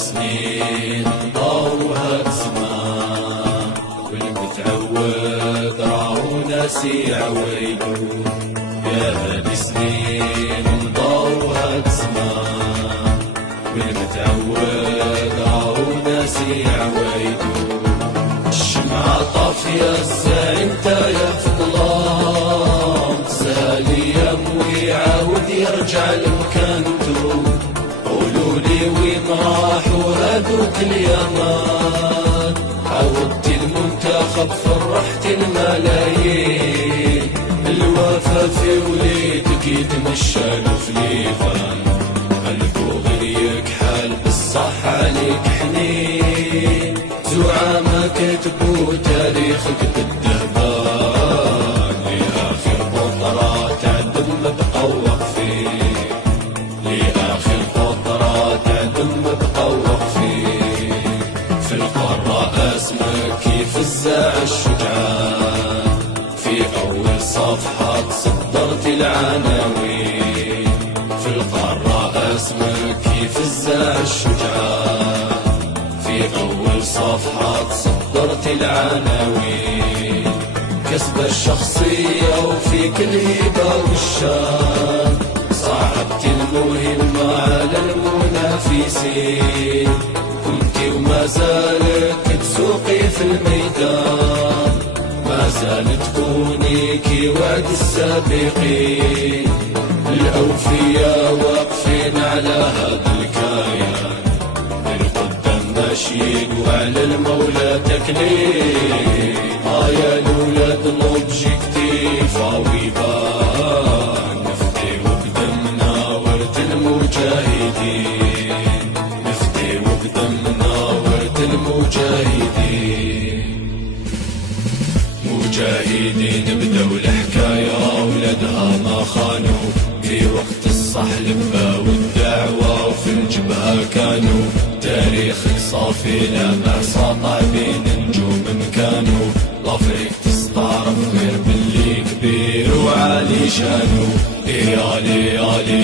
سنين ضوها زمان، والمتعود راهو ناسي عويدو. يا سنين ضوها زمان، والمتعود راهو ناسي عويدو. الشمعة طافية انت يا فضلان، سالي يموي عاود يرجع لمكانتو. قولولي وين راحوا هذوك اليمان، عودت المنتخب فرحت الملايين. الوفا في وليدك يتمشى الفليفان، قلبو غير يكحل بالصح عليك حنين. زعامة كتبوا تاريخك بالذهبان، لآخر قطرة تعدم بقى وقفين، لآخر قطرة تعدم بقى وقفين. في القارة اسمك كيف الزاع الشجعان، في أول صفحة صدرت العناوين. في القارة اسمك كيف الزاع الشجعان، في أول صفحة صدرت العناوين. كسب الشخصية وفيك الهبة والشان، صعبت المهمة على المنافسين. كنت وما زالت تسوقي في الميدان، ما زالت تكوني وعد السابقين. الأوفياء واقفين على هذا الكيان، ماشيين وعلى المولى تكليف. يا الولاد لوبجيكتيف ويبان، نفدي وبدمنا ورد المجاهدين، نفدي وبدمنا ورد المجاهدين. مجاهدين بدوا الحكاية ولادها ما خانوا، في وقت الصح لبا والدعوة وفي الجبهة كانوا. تاريخك صافي لمع ساطع بين نجوم كانوا، لافريك تستعرف غير باللي كبير وعالي شانو. يالي يالي